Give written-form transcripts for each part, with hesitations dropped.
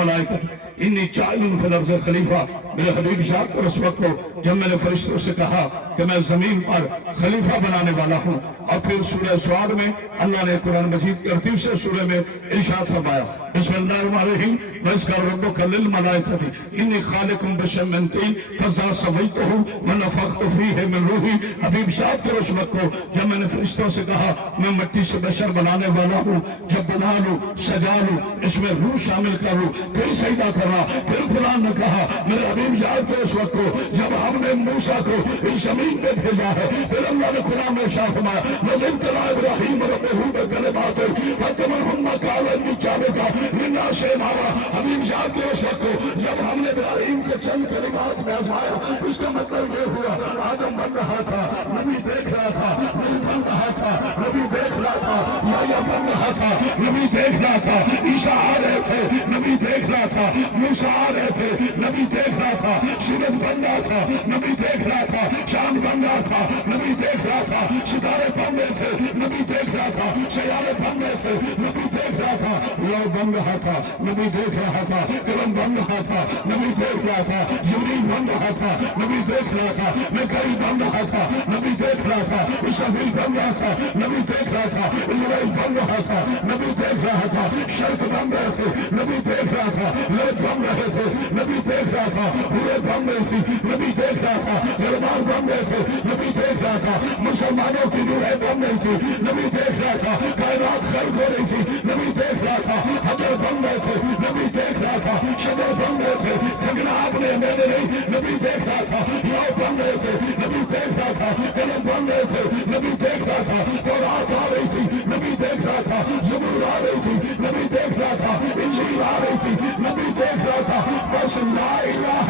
للملائکۃ انی جاعل فی الارض خلیفہ. میرے حبیب یاد کر اس وقت کو جب میں نے فرشتوں سے کہا کہ میں زمین پر خلیفہ بنانے والا ہوں. اور پھر سورہ سعد میں اللہ نے قرآن مجید کے 38 سورہ میں ارشاد فرمایا بسم اللہ الرحمن الرحیم وَإِذْ رَبُّكَ لِلْمَلَائِكَةِ إِنِّي خَالِقٌ بَشَرًا مِّن طِينٍ فَإِذَا سَوَّيْتُهُ وَنَفَخْتُ فِيهِ مِن رُوحِي. حبیب یاد کر اس وقت کو جب میں نے فرشتوں سے کہا میں مٹی سے بشر بنانے والا ہوں, جب بنا لوں سجا لوں اس میں روح شامل کروں پھر سجدہ کرنا. پھر قرآن نے کہا میرے حبیب یاد کر اس وقت کو جب ہم نے موسیٰ کو اس زمین پہ بھیجا ہے پھر اللہ نے قرآن میں ارشاد فرمایا وَإِذِ ابْتَلَىٰ إِبْرَاهِيمَ رَبُّهُ بِكَلِمَاتٍ فَأَتَمَّهُنَّ قَالَ إِنِّي جَاعِلُكَ لِلنَّاسِ إِمَامًا. حبیب یاد کر اس وقت کو جب ہم نے ابراہیم کے چند کلمات میں آزمایا اس کا مطلب یہ ہوا آدم بن رہا تھا نبی دیکھ رہا تھا, نبی بن رہا تھا نبی دیکھ رہا تھا, یحییٰ بن رہا تھا نبی دیکھ رہا تھا, عیسیٰ آ رہے تھے نبی دیکھ رہا تھا, موسیٰ آ رہے تھے نبی دیکھ رہا تھا, سورج بن رہا تھا نبی دیکھ رہا تھا, چاند بن رہا تھا نبی دیکھ رہا تھا, ستارے بن رہے تھے نبی دیکھ رہا تھا, سیارے بن رہے تھے نبی دیکھ رہا تھا, لو بن رہا تھا نبی دیکھ رہا تھا, قلم بن رہا تھا نبی دیکھ رہا تھا, جبریل بن رہا تھا نبی دیکھ رہا تھا, میکائیل بن رہا تھا نبی دیکھ رہا تھا, اسرافیل بن رہا تھا نبی دیکھ رہا تھا, اسرائیل بن رہا تھا نبی دیکھ رہا تھا, شرک بن رہے تھے نبی دیکھ رہا تھا, لوگ بن رہے تھے نبی دیکھ رہا تھا, ہوئے بن رہی تھی نبی دیکھ رہا تھا, غربان بن رہے تھے نبی دیکھ رہا تھا, مسلمانوں کی روحیں بن رہی تھی نبی دیکھ رہا تھا, کائنات خلق ہو رہی تھی نبی دیکھ رہا تھا, حجر بن رہے تھے نبی دیکھ رہا تھا, شجر بن رہے تھے تھگنا آپ نے میں نے نہیں نبی دیکھ رہا تھا, لو بن رہے تھے نبی دیکھ رہا تھا, قلم بن رہے تھے نبی دیکھ رہا تھا, تورات آ رہی تھی نبی دیکھ رہا تھا, زبور آ رہی تھی نبی دیکھ رہا تھا, انجیل آ رہی تھی نبی دیکھ رہا تھا, بس لا الہ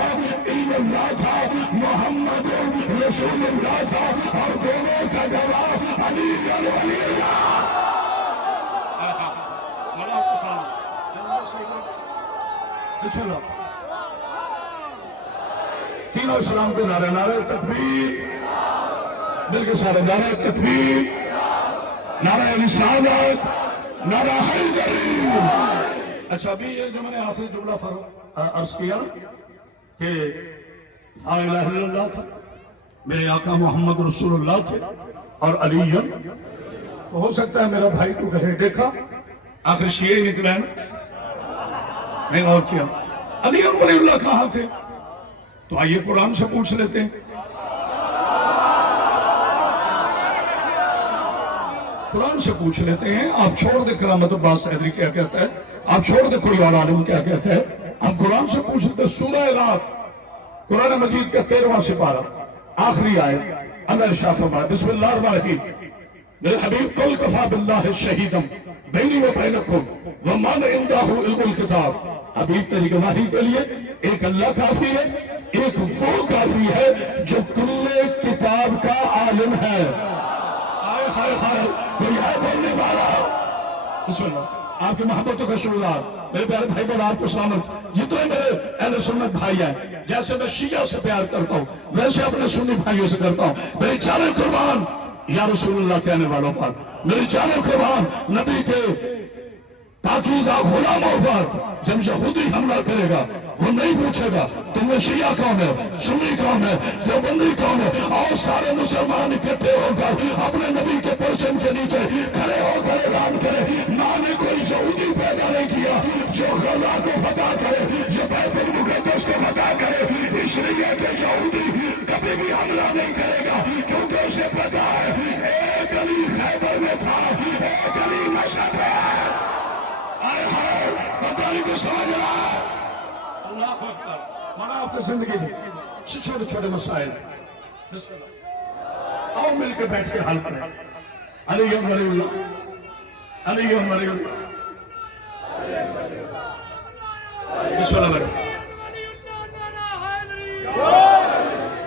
الا اللہ تھا, محمد رسول اللہ تھا, اور دونوں کا گواہ علی ولی اللہ. بسم اللہ. تینوں اسلام کے نعرے, نعرے تکبیر, دل کے سارے نعرے تکبیر, نعرہ رسالت, نعرہ حیدری. اچھا ابھی یہ جو میں نے آخری جملہ عرض کیا کہ لا الہ الا اللہ تھا, میرے آقا محمد رسول اللہ تھے, اور علی تو ہو سکتا ہے میرا بھائی تو کہے دیکھا آخر شیعہ نکلا ہے نہیں اور کیا, علی ولی اللہ کہاں تھے؟ تو آئیے قرآن سے پوچھ لیتے ہیں. قرآن سے پوچھ لیتے ہیں. آپ چھوڑ دے کرامت عباس حیدری کیا کہتا ہے, آپ چھوڑ دے کوئی اور عالم کیا کہتا ہے, آپ قرآن سے پوچھ لیتے. سورہ رات قرآن مجید کا 13واں سپارہ آخری آیت اللہ ارشاد فرمایا بسم اللہ الرحمن الرحیم میرے حبیب قل کفا باللہ شہیدم بینی و بینکم ومن عنده علم الکتاب. حبیب تیری گواہی کے لیے ایک اللہ کافی ہے, ایک وہ کافی ہے جو کل کتاب کا عالم ہے. آئے ہائے ہائے کوئی ہے بولنے والا. بسم اللہ. آپ کی محبتوں کا شکریہ میرے پیارے بھائی بہن, آپ کو سلامت. جتنے میرے اہل سنت بھائی ہیں, جیسے میں شیعہ سے پیار کرتا ہوں ویسے اپنے سنی بھائیوں سے کرتا ہوں. میری جانیں قربان یا رسول اللہ کہنے والوں پر, میری جانیں قربان نبی کے پاکیزہ غلاموں پر. جب یہودی حملہ کرے گا وہ نہیں پوچھے گا تم میں شیعہ کون ہے, سنی کون ہے, دیوبندی کون ہے, اور سارے مسلمان اکٹھے ہو کر اپنے نبی کے پرچم کے نیچے کھڑے ہو کر اعلان کرے ماں نے کوئی یہودی پیدا نہیں کیا جو غزہ کو فتح کرے, جو بیت المقدس کو فتح کرے, اس لیے کہ یہودی کبھی بھی حملہ نہیں کرے گا کیونکہ اسے پتا ہے ایک علی خیبر میں تھا, ایک علی مشہد ہے. آئے ہائے بتانے کو سمجھ رہا ہے. اللہ اکبر. مانا آپ کی زندگی میں چھوٹے چھوٹے مسائل آؤ مل کے بیٹھ کے حل کریں. علی ولی اللہ, علی ولی اللہ. بسم اللہ.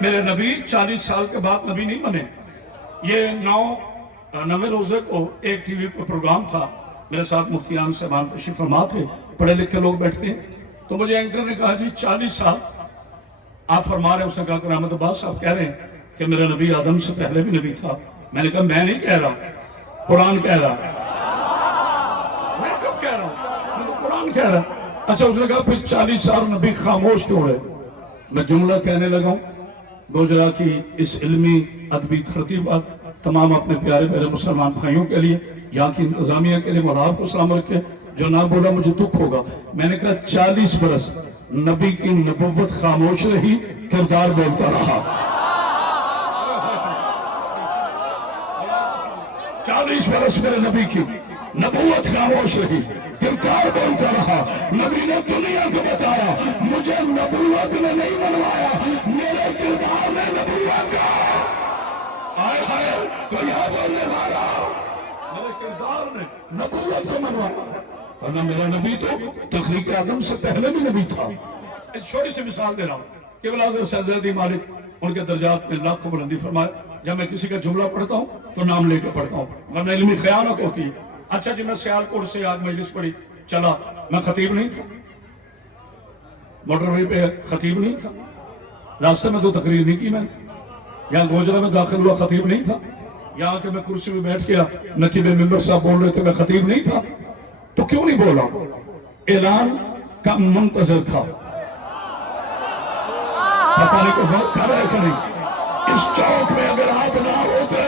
میرے نبی 40 سال کے بعد نبی نہیں بنے. یہ 9 روزے کو ایک ٹی وی پر پروگرام تھا, میرے ساتھ مفتیان صاحبان تشریف فرما تھے, پڑھے لکھے لوگ بیٹھتے ہیں. تو مجھے اینکر نے کہا جی 40 سال آپ فرما رہے ہیں. اس نے کہا کرامت عباس صاحب کہہ رہے ہیں کہ میرا نبی آدم سے پہلے بھی نبی تھا. میں نے کہا میں نہیں کہہ رہا, قرآن کہہ رہا. میں کب کہہ رہا ہوں, میں تو قرآن کہہ رہا. اچھا اس نے کہا پھر 40 سال نبی خاموش کیوں رہے؟ میں جملہ کہنے لگا ہوں گوجرا کی اس علمی ادبی ترتیبات تمام اپنے پیارے پیارے مسلمان بھائیوں کے لیے، یہاں کی انتظامیہ کے لیے مولا کو سلام رکھے، جو نہ بولا مجھے دکھ ہوگا۔ میں نے کہا 40 برس نبی کی نبوت خاموش رہی، کردار بولتا رہا۔ 40 برس میرے نبی کی نبوت خاموش رہی، کردار بولتا رہا۔ نبی نے دنیا کو بتایا مجھے نبوت نے نہیں منوایا، میرے کردار نے نبوت کا۔ آئے ہائے کوئی یہاں بولنے والا، میرے کردار نے نبوت کو منوایا، ورنہ میرا نبی تو تخلیق آدم سے پہلے بھی نبی تھا۔ اس چھوٹی سی مثال دے رہا ہوں کہ حضرت سید مالک ان کے درجات میں لاکھ بلندی فرمائے، جب میں کسی کا جملہ پڑھتا ہوں تو نام لے کے پڑھتا ہوں ورنہ علمی خیانت ہوتی ہے۔ اچھا جی میں سیالکوٹ سے آج مجلس پڑھی چلا، میں خطیب نہیں تھا، موٹر وے پہ خطیب نہیں تھا، راستے میں تو تقریر نہیں کی میں نے، یہاں گوجرا میں داخل ہوا خطیب نہیں تھا، یہاں کہ میں کرسی میں بیٹھ گیا نقیب ممبر صاحب بول رہے تھے میں خطیب نہیں تھا، تو کیوں نہیں بولا؟ اعلان کا منتظر تھا۔ پتہ نہیں کوئی غور کر رہے کہ نہیں؟ اس چوک میں اگر آپ نہ ہوتے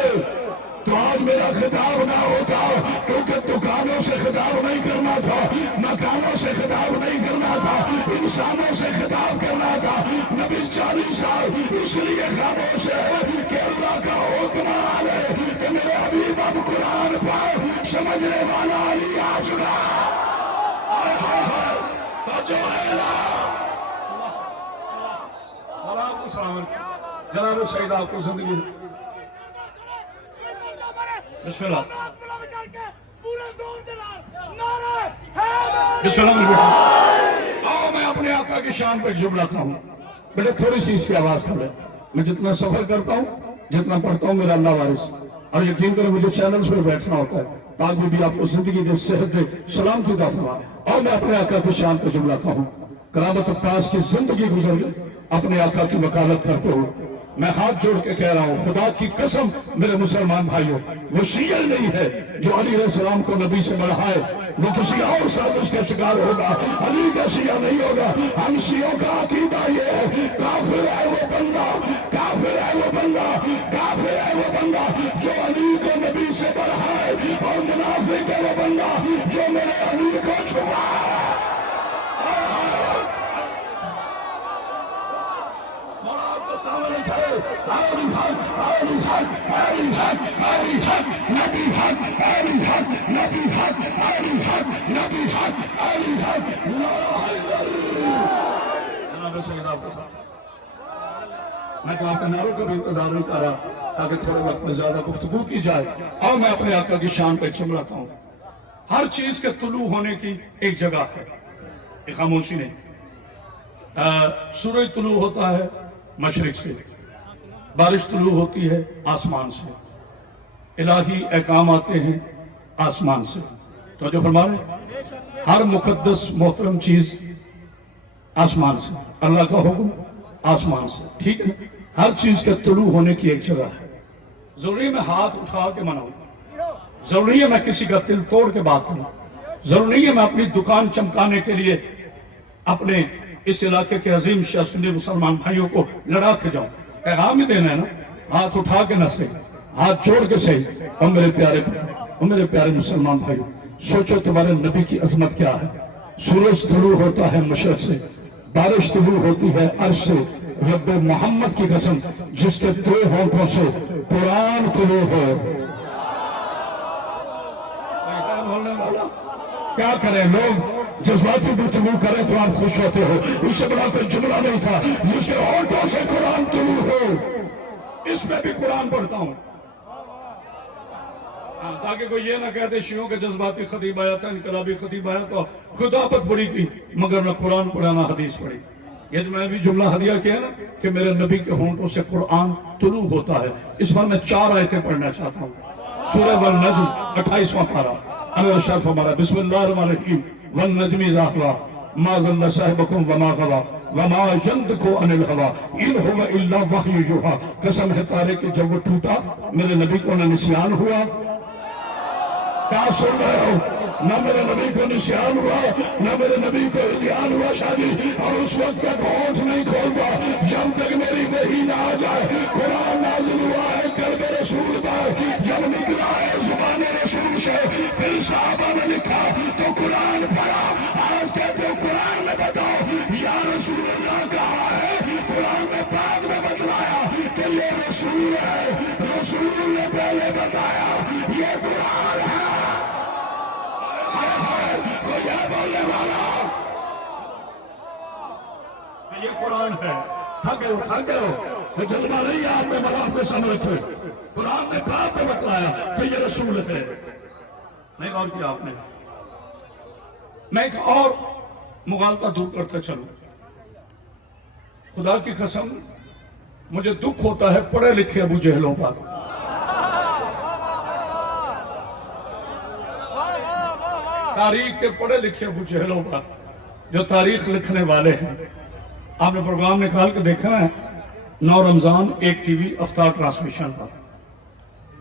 تو آج میرا خطاب نہ ہوتا، کیونکہ دکانوں سے خطاب نہیں کرنا تھا، مکانوں سے خطاب نہیں کرنا تھا، انسانوں سے خطاب کرنا تھا۔ نبی 40 سال اس لیے خاموش ہے کہ اللہ کا حکم آئے کہ میرے حبیب اب قرآن پر سمجھنے والا علی آ چکا۔ جناب سعید آپ کو زندگی بسم اللہ بسم اللہ۔ آؤ میں اپنے آقا کی شان پہ جملہ کہوں، بیٹے تھوڑی سی اس کی آواز کر لیں۔ میں جتنا سفر کرتا ہوں جتنا پڑھتا ہوں میرا اللہ وارث، اور یقین کریں مجھے چینلز پر بیٹھنا ہوتا ہے، پاک بی بی آپ کو زندگی دے، صحت دے، سلامتی عطا فرمائے۔ اور میں اپنے آقا کی شان پہ جملہ کہوں، کرامت عباس کی زندگی گزر گئی اپنے آقا کی وکالت کرتے ہو۔ میں ہاتھ جوڑ کے کہہ رہا ہوں خدا کی قسم میرے مسلمان بھائیوں، وہ شیعہ نہیں ہے جو علی علیہ السلام کو نبی سے بڑھائے، وہ کسی اور سازش کا شکار ہوگا، علی کا شیعہ نہیں ہوگا۔ ہم شیعوں کا عقیدہ یہ ہے کافر ہے وہ بندہ، کافر ہے وہ بندہ، کافر ہے وہ بندہ جو علی کو نبی سے بڑھائے، اور منافق ہے وہ بندہ جو میرے علی کو چھپائے۔ میں تو آپ کے نعروں کا بھی انتظار نہیں کر رہا تاکہ تھوڑے وقت میں زیادہ گفتگو کی جائے، اور میں اپنے آقا کی شان پہ چملاتا ہوں۔ ہر چیز کے طلوع ہونے کی ایک جگہ ہے، ایک خاموشی نہیں۔ سورج طلوع ہوتا ہے مشرق سے، بارش طلوع ہوتی ہے آسمان سے، الہی احکام آتے ہیں آسمان سے۔ تو جو فرما رہے ہر مقدس محترم چیز آسمان سے، اللہ کا حکم آسمان سے، ٹھیک ہے؟ ہر چیز کے طلوع ہونے کی ایک جگہ ہے۔ ضروری ہے میں ہاتھ اٹھا کے مناؤں، ضروری ہے میں کسی کا دل توڑ کے بات کروں، ضروری ہے میں اپنی دکان چمکانے کے لیے اپنے اس علاقے کے عظیم شاہ سنی مسلمان بھائیوں کو لڑا کے جاؤں۔ پیغام ہی دینا ہے نا، ہاتھ اٹھا کے نہ صحیح، ہاتھ جوڑ کے صحیح۔ اور میرے پیارے مسلمان بھائیوں، سوچو تمہارے نبی کی عظمت کیا ہے۔ سورج طلوع ہوتا ہے مشرق سے، بارش طلوع ہوتی ہے عرش سے، رب محمد کی قسم جس کے 2 ہونٹوں سے قرآن طلوع ہو۔ کیا کریں لوگ جذباتی گفتگو کریں تو آپ خوش ہوتے ہو، اس سے بڑا کوئی جملہ نہیں تھا جس کے ہونٹوں سے قرآن طلوع ہو۔ اس میں بھی قرآن پڑھتا ہوں تاکہ کوئی یہ نہ کہتے شیعوں کے جذباتی خطیب آیا تھا، انقلابی خطیب آیا تو خطابت بڑی کی مگر نہ قرآن پڑھا نہ حدیث پڑھی۔ یہ جو میں نے بھی جملہ ہدیہ کیا نا کہ میرے نبی کے ہونٹوں سے قرآن طلوع ہوتا ہے، اس بار میں 4 آیتیں پڑھنا چاہتا ہوں۔ سورہ والنجم 28واں پارہ، امیر شرف ہمارا، بسم اللہ الرحمن الرحیم، والنجم اذا ہوا ما ضل صاحبکم وما غوا وما ينطق عن الهوى ان هو الا وحی یوحی۔ قسم ہے تارے کہ جب وہ ٹوٹا میرے نبی کو نہ نسیان ہوا۔ کیا سن رہے ہو؟ نہ میرے نبی کو نشان ہوا، نہ میرے نبی کو اذیان ہوا شادی، اور اس وقت تک ہونٹ نہیں کھولتا جب تک میری وحی نہ آ جائے۔ قرآن نازل ہوا ہے قلب رسول پر، جب نکلا ہے زبان رسول سے، پھر صحابہ نے لکھا تو قرآن پڑھا۔ آج کہتے ہو قرآن میں بتاؤ یا رسول اللہ کہا ہے، قرآن میں پاک میں بتلایا کہ یہ رسول ہے، رسول نے پہلے بتایا یہ قرآن ہے۔ کوئی ہے بولنے والا؟ یہ قرآن ہے۔ تھکے ہو جذبہ نہیں ہے آپ میں، بڑا آپ کو سمجھ رکھے۔ قرآن نے پاک میں بتلایا کہ یہ رسول ہے۔ نہیں غور کیا آپ نے؟ میں ایک اور مغالطہ دور کرتا چلوں۔ خدا کی قسم مجھے دکھ ہوتا ہے پڑھے لکھے ابو جہلوں پر۔ تاریخ کے پڑھے لکھے ابو جہلوں پر جو تاریخ لکھنے والے ہیں۔ آپ نے پروگرام نکال کے دیکھنا ہے 9 رمضان ایک ٹی وی افطار ٹرانسمیشن پر۔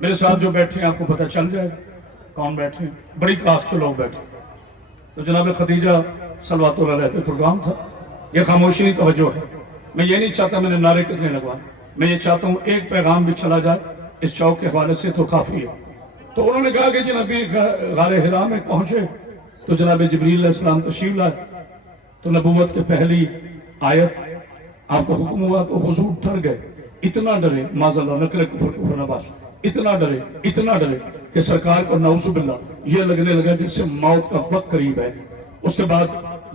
میرے ساتھ جو بیٹھے ہیں آپ کو پتہ چل جائے کون بیٹھے ہیں، بڑی کاست کے لوگ بیٹھے۔ تو جناب خدیجہ صلوات اللہ علیہ پہ پروگرام تھا۔ یہ خاموشی نہیں توجہ ہے۔ میں یہ نہیں چاہتا میں نے نعرے کتنے لگوائے، میں یہ چاہتا ہوں ایک پیغام بھی چلا جائے اس چوک کے حوالے سے تو کافی ہے۔ تو انہوں نے کہا کہ جناب غار حرا میں پہنچے تو جناب جبریل علیہ السلام تشریف لائے، تو نبوت کے پہلی آیت آپ کو حکم ہوا تو حضور ڈر گئے، اتنا ڈرے معاذ اللہ نقل کفر نباش، اتنا ڈرے کہ سرکار کو نعوذ باللہ یہ لگنے لگا جس سے موت کا وقت قریب ہے۔ اس کے بعد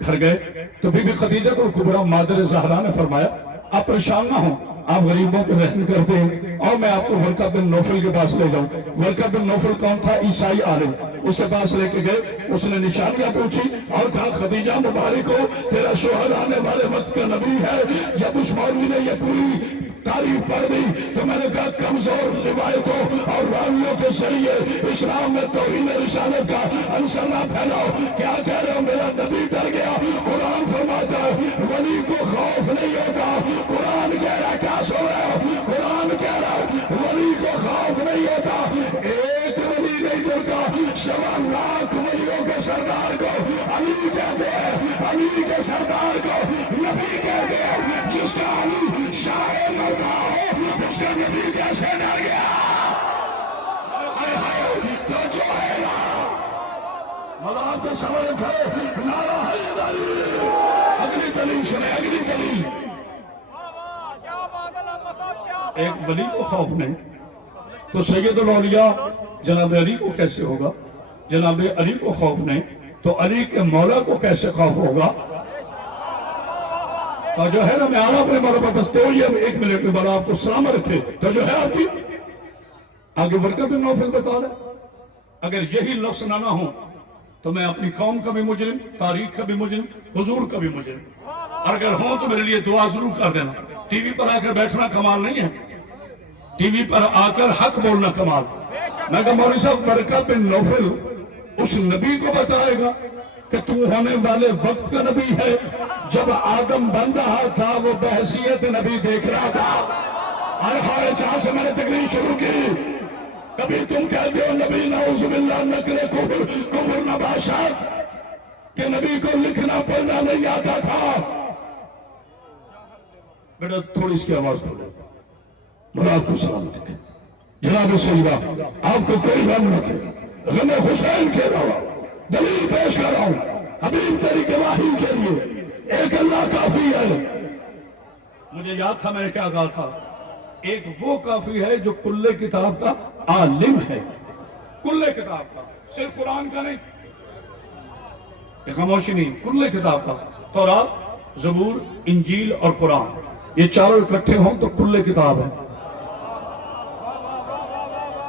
گھر گئے تو بی بی خدیجہ الکبریٰ مادر زہرا نے فرمایا آپ پریشان نہ ہوں، آپ غریبوں پہ رحم کرتے ہیں، اور میں آپ کو ورقہ بن نوفل کے پاس لے جاؤں۔ ورقہ بن نوفل کون تھا؟ عیسائی عالم۔ اس کے پاس لے کے گئے، اس نے نشانیاں پوچھی اور کہا خدیجہ مبارک ہو، تیرا شوہر آنے والے وقت کا نبی ہے۔ جب اس مولوی نے یہ پوری تعریف پڑھ دی تو میں نے کہا کمزور روایتوں اور راویوں کے ذریعے اسلام میں توہین رسالت کا عنصر نہ پھیلاؤ۔ کیا کہہ رہے ہو؟ میرا نبی ڈر گیا۔ قرآن فرماتا ہے ولی کو خوف نہیں ہوتا۔ قرآن کہہ رہا ہے کیا سن رہے ہو؟ قرآن کہہ رہا ہے ولی کو خوف نہیں ہوتا۔ ایک ولی نہیں ڈرتا، 1.25 لاکھ ولیوں کے سردار کو علی کہتے ہیں، علی کے سردار کو نبی کہتے ہیں۔ جس کا علی شاہ مردا ہو اس کا نبی کیسے ڈر گیا؟ تو جو ہے نا مذاق کو سمجھ رکھے نعرہ حیدری۔ اگلی دلیل سنیں، اگلی دلیل۔ ایک ولی کو خوف نہیں تو سید الاولیاء جناب علی کو کیسے ہوگا؟ جناب علی کو خوف نہیں تو علی کے مولا کو کیسے خوف ہوگا؟ تو جو ہے نا میں آنا اپنے مولا پر بس تو یہ 1 منٹ میں بڑا آپ کو سلامت رکھے۔ تو جو ہے آپ کی آگے ورقہ بن نوفل بتا رہے اگر یہی لفظ نہ ہو تو میں اپنی قوم کا بھی مجرم، تاریخ کا بھی مجرم، حضور کا بھی مجرم، اور اگر ہوں تو میرے لیے دعا ضرور کر دینا۔ ٹی وی پر آ کر بیٹھنا کمال نہیں ہے، ٹی وی پر آ کر حق بولنا کمال۔ میں کہا مولوی صاحب ورقہ بن نوفل اس نبی کو بتائے گا کہ تو ہونے والے وقت کا نبی ہے؟ جب آدم بن رہا تھا وہ بحیثیت نبی دیکھ رہا تھا۔ اور جہاں سے میں نے تقریر شروع کی، کبھی تم کہتے ہو نبی نعوذ باللہ نقل کفر نباشات کہ نبی کو لکھنا پڑھنا نہیں آتا تھا۔ بیٹا تھوڑی اس کی آواز کھولے، مراد کو سلامت ہے۔ جناب سیدہ آپ کو کوئی غم نہ کہ غم حسین کے رہا دلیل پیش کر رہا ہوں حبیب تیری گواہی کے لیے ایک اللہ کافی ہے۔ مجھے یاد تھا میں نے کیا کہا تھا، ایک وہ کافی ہے جو کل کتاب کا عالم ہے، کل کتاب کا، صرف قرآن کا نہیں، خاموشی نہیں، کل کتاب کا، تورات، زبور، انجیل اور قرآن، یہ چاروں اکٹھے ہوں تو کل کتاب ہے۔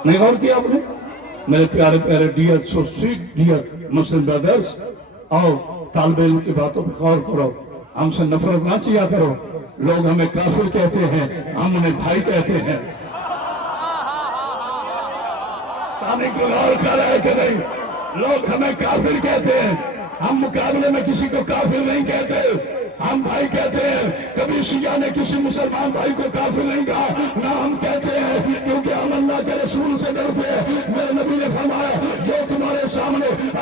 نہیں غور کیا آپ نے؟ میرے پیارے پیارے ڈیئر سو سویٹ ڈیئر مسلم برادرز، آؤ طالب علم کی باتوں پہ غور کرو، ہم سے نفرت نہ کیا کرو۔ لوگ ہمیں کافر کہتے ہیں، ہم انہیں بھائی کہتے ہیں۔ تانک غور کر رہے کہ نہیں؟ لوگ ہمیں کافر کہتے ہیں، ہم مقابلے میں کسی کو کافر نہیں کہتے، ہم بھائی کہتے ہیں۔ کبھی شیعہ نے کسی مسلمان بھائی کو کافر نہیں کہا، نہ ہم کہتے ہیں، کیونکہ ہم اللہ کے رسول سے ڈرتے ہیں۔ میرے نبی نے فرمایا جو تمہارے سامنے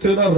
13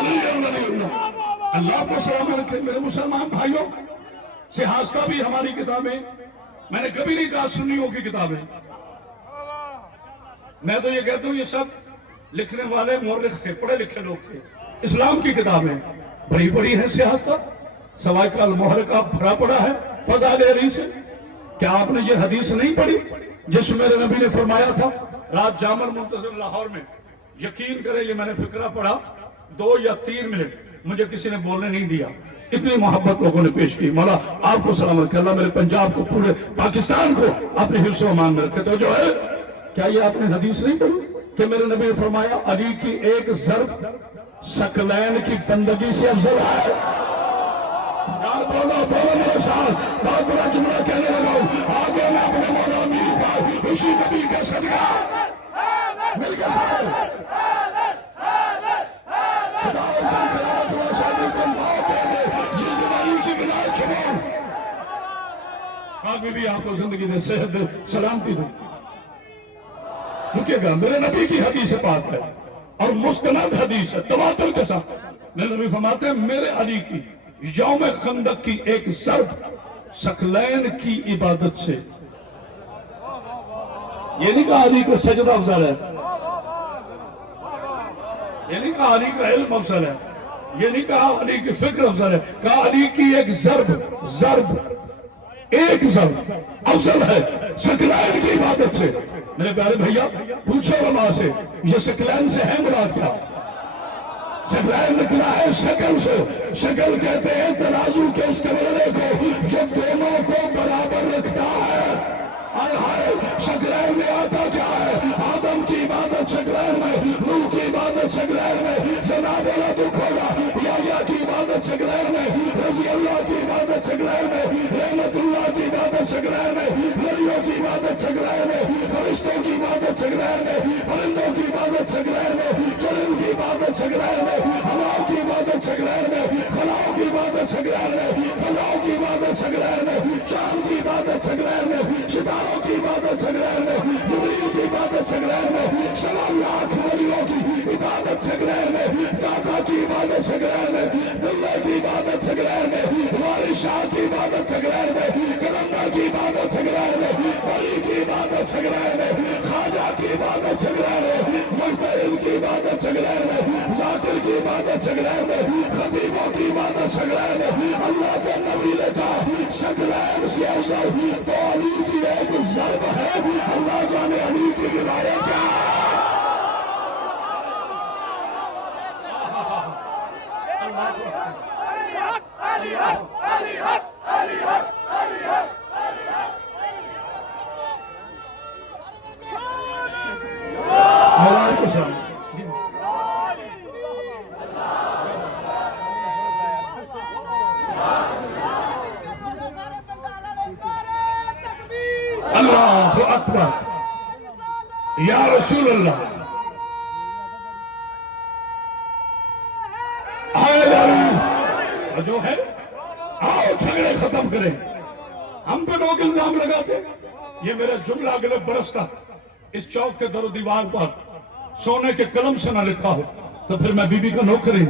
علی ولی اللہ۔ اللہ کو سلام رکھے میرے مسلمان بھائیوں، سیاست بھی ہماری کتابیں، میں نے کبھی نہیں کہا سنیوں کی کتابیں، میں تو یہ کہتا ہوں یہ سب لکھنے والے مورخ تھے، پڑھے لکھے لوگ تھے۔ اسلام کی کتابیں بڑی بڑی ہیں، سیاست سوائقہ المحرقہ بھرا پڑا ہے فضائل علی سے۔ کیا آپ نے یہ حدیث نہیں پڑھی جس میرے نبی نے فرمایا تھا رات جامع المنتظر لاہور میں؟ یقین کریں یہ میں نے فقرہ پڑھا 2 یا 3 منٹ مجھے کسی نے بولنے نہیں دیا، اتنی محبت لوگوں نے پیش کی۔ مولا آپ کو سلام رکھے، اللہ میرے پنجاب کو، پورے پاکستان کو اپنے حفظ و امان میں رکھے۔ تو جو ہے، کیا یہ آپ نے حدیث نہیں پڑھی کہ میرے نبی نے فرمایا علی کی ایک ضرب ثقلین کی بندگی سے افضل ہے؟ یار بولو میرے ساتھ، بہت بڑا جملہ کہنے لگا ہوں، آگے میں اپنے مولا امیر پر اسی نبی کا صدقہ مل کے ساتھ خدا حکم خلافت و شادی کم بھاؤ کہنے جس زمانی کی بنا چھوڑ آگ میں بھی آپ کو زندگی میں صحت سلامتی دوں۔ رکیے گا، میرے نبی کی حدیث پاک ہے اور مستند حدیث ہے تواتر کے ساتھ۔ میرے نبی فرماتے ہیں میرے علی کی یوم خندق کی ایک ضرب ثقلین کی عبادت سے، یہ نہیں کہا علی کا سجدہ افضل ہے، یہ نہیں کہا علی کا علم افضل ہے، یہ نہیں کہا علی کی فکر افضل ہے، کہا علی کی ایک ضرب افضل ہے ثقلین کی عبادت سے۔ میرے پیارے بھائیا پوچھو علماء سے یہ ثقلین سے ہے مراد کیا؟ ثقلین نکلا ہے شکل سے، شکل کہتے ہیں ترازو کے اس کمرے کو جو دونوں کو برابر رکھتا ہے۔ ثقلین میں آتا کیا ہے؟ آدم کی عبادت ثقلین میں، نوح کی عبادت ثقلین میں، جناب اللہ دکھ ہوگا یحییٰ کی عبادت ثقلین میں، رضی اللہ کی عبادت ثقلین میں، رحمت اللہ کی عبادت ثقلین میں، ولیوں کی عبادت ثقلین میں، فرشتوں کی عبادت ثقلین میں، پرندوں کی عبادت ثقلین میں، چرند کی عبادت ثقلین میں، ہواؤں کی عبادت ثقلین میں، خلاؤں کی عبادت ثقلین میں، فضاؤں کی عبادت ثقلین میں، چاند کی عبادت ثقلین میں، ستاروں کی عبادت ثقلین میں، جبریل کی عبادت ثقلین میں، 7 لاکھ ولیوں کی عبادت ثقلین میں، داتا کی عبادت ثقلین میں، اللہ کی عبادت ثقلین میں، وارث شاہ کی عبادت ثقلین میں، کلندر کی عبادت ثقلین میں، ولی کی عبادت ثقلین میں، خواجہ کی عبادت ثقلین میں، مجتہد کی عبادت ثقلین میں، ذاکر کی عبادت ثقلین میں، خطیبوں کی عبادت ثقلین میں۔ اللہ کے نبی نے کہا ثقلین سے افضل تو علی کی ایک ضرب ہے۔ اللہ جانے علی کی روایت کیا ہے؟ اللہ اکبر یا رسول اللہ، جو ہے آؤ جھگڑے ختم کریں۔ ہم پہ لوگ الزام لگاتے، یہ میرا جملہ اگلے برس کا اس چوک کے در و دیوار پر سونے کے قلم سے نہ لکھا ہو تو پھر میں بی بی کا نوکر ہی۔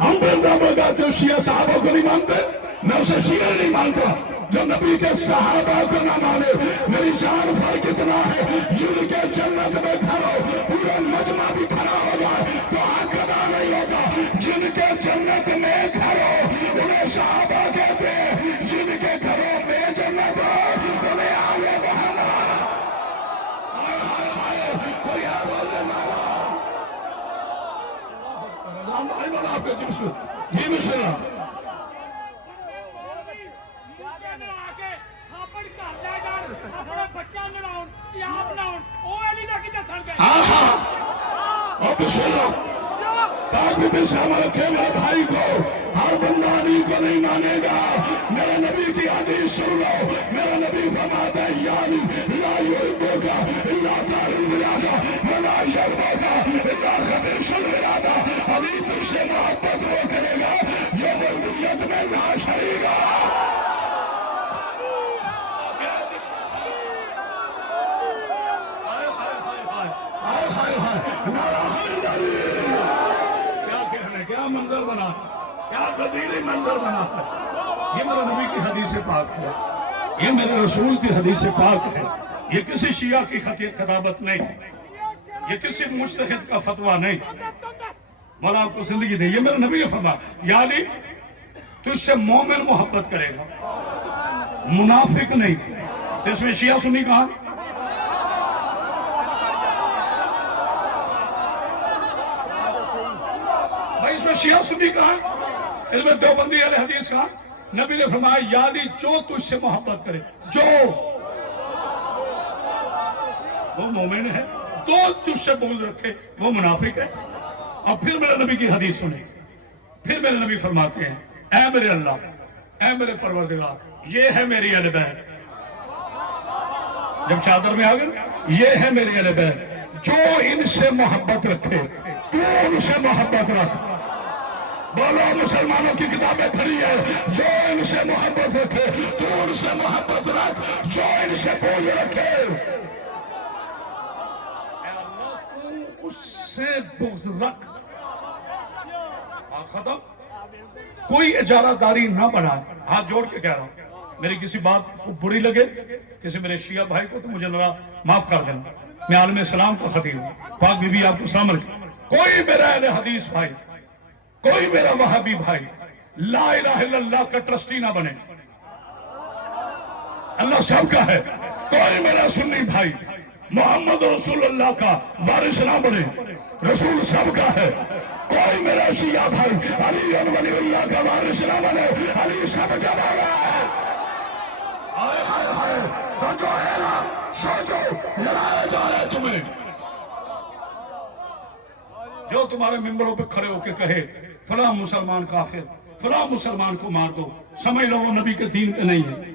ہم پہ الزام لگاتے شیعہ صحابہ کو نہیں مانتے، میں اسے شیعہ نہیں مانتا جو نبی کے صحابہ کو نہ مانے۔ میری جان فرق اتنا ہے جن کے جنت میں کھڑو پورا مجمع بھی کھڑا ہو جائے تو آنکھ ادا نہیں ہوگا۔ جن کے جنت میں کھڑو انہیں صحابہ کہتے ہیں، جن کے گھروں میں جنت ہو انہیں آلے محمد۔ کوئی ہے بولنے والا؟ بھائی بنا آپ کے جی بسم اللہ۔ میرے بھائی کو ہر بندہ علی کو نہیں مانے گا۔ میرے نبی کی حدیث سن لو، میرا نبی فرماتا ہے یعنی لا یحبک الا طار الولادہ ولا یحبک الا خبیث الولادہ۔ علی تجھ سے محبت وہ کرے گا جو ولویت میں ناش ہے گا۔ کیا بنا ہے, کیا قدیری منظر بنا ہے. یہ میرے نبی کی حدیث پاک ہے, یہ میرے رسول کی حدیث پاک ہے. یہ کسی شیعہ کی خطابت نہیں, یہ کسی مجتہد کا فتویٰ نہیں. مولا آپ کو زندگی دے. یہ میرے نبی نے فرمایا یا علی تجھ سے مومن محبت کرے گا, منافق نہیں. اس میں شیعہ سنی کہا, بھائی اس میں شیعہ سنی کہا, اس میں دیوبندی اہل حدیث کہا. نبی نے فرمایا یا علی جو تجھ سے محبت کرے, جو وہ مومن ہے, تو تجھ سے بغض رکھے وہ منافق ہے. اور پھر میرے نبی کی حدیث سنیں. پھر میرے نبی فرماتے ہیں اے میرے اللہ, اے میرے پروردگار, یہ ہے میری اہل بیت. جب چادر میں آگئے, یہ ہے میری اہل بیت, جو ان سے محبت رکھے تو ان سے محبت رکھ. بولو مسلمانوں کی کتابیں پڑھی ہے, جو ان سے محبت رکھے تو ان سے محبت رکھ, جو ان سے بغض رکھے تو اس سے بغض رکھ. بات ختم. کوئی اجارہ داری نہ بنائے. ہاتھ جوڑ کے کہہ رہا ہوں, میری کسی بات کو بری لگے کسی میرے شیعہ بھائی کو تو مجھے معاف کر دینا. میں عالم اسلام کا خطیب ہوں, پاک بی بی آپ کو سلام علیکم. کوئی میرا اہل حدیث بھائی, کوئی میرا وہابی بھائی لا الہ الا اللہ کا ٹرسٹی نہ بنے. اللہ سب کا ہے. کوئی میرا سنی بھائی محمد رسول اللہ کا وارث نہ بنے. رسول سب کا ہے. کوئی میرا شیعہ بھائی علی ولی اللہ کا وارث نہ بنے. علی سب کا بابا ہے. آئے آئے آئے تو جو ہے نا سوچو لڑائے جا رہے تمہیں. جو تمہارے ممبروں پہ کھڑے ہو کے کہے فلاں مسلمان کافر, فلاں مسلمان کو مار دو, سمجھ لو وہ نبی کے دین پہ نہیں ہے.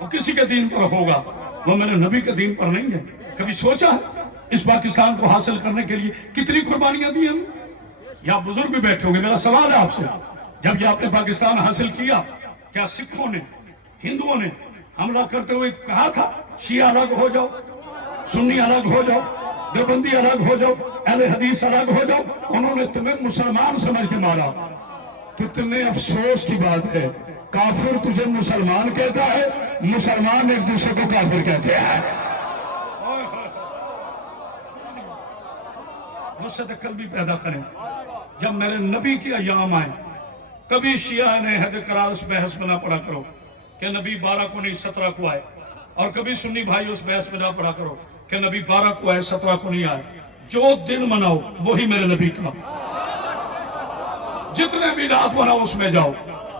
وہ کسی کے دین پر ہوگا, وہ میرے نبی کے دین پر نہیں ہے. کبھی سوچا اس پاکستان کو حاصل کرنے کے لیے کتنی قربانیاں دی ہم؟ یہاں بزرگ بھی بیٹھے ہوں گے. میرا سوال ہے آپ سے, جب یہ آپ نے پاکستان حاصل کیا, کیا سکھوں نے ہندوؤں نے حملہ کرتے ہوئے کہا تھا شیعہ الگ ہو جاؤ, سنی الگ ہو جاؤ, دیوبندی الگ ہو جاؤ, اہل حدیث الگ ہو جاؤ؟ انہوں نے تمہیں مسلمان سمجھ کے مارا. کتنے افسوس کی بات ہے, کافر تجھے مسلمان کہتا ہے, مسلمان ایک دوسرے کو کافر کہتے ہیں. وسط قلبی پیدا کریں. جب میرے نبی کی ایام آئیں, کبھی شیعہ نے حد قرار اس بحث میں نہ پڑا کرو کہ نبی 12 کو نہیں 17 کو آئے, اور کبھی سنی بھائی اس بحث میں نہ پڑا کرو کہ نبی 12 کو آئے 17 کو نہیں آئے. جو دن مناؤ وہی میرے نبی کا. جتنے بھی رات مناؤ اس میں جاؤ.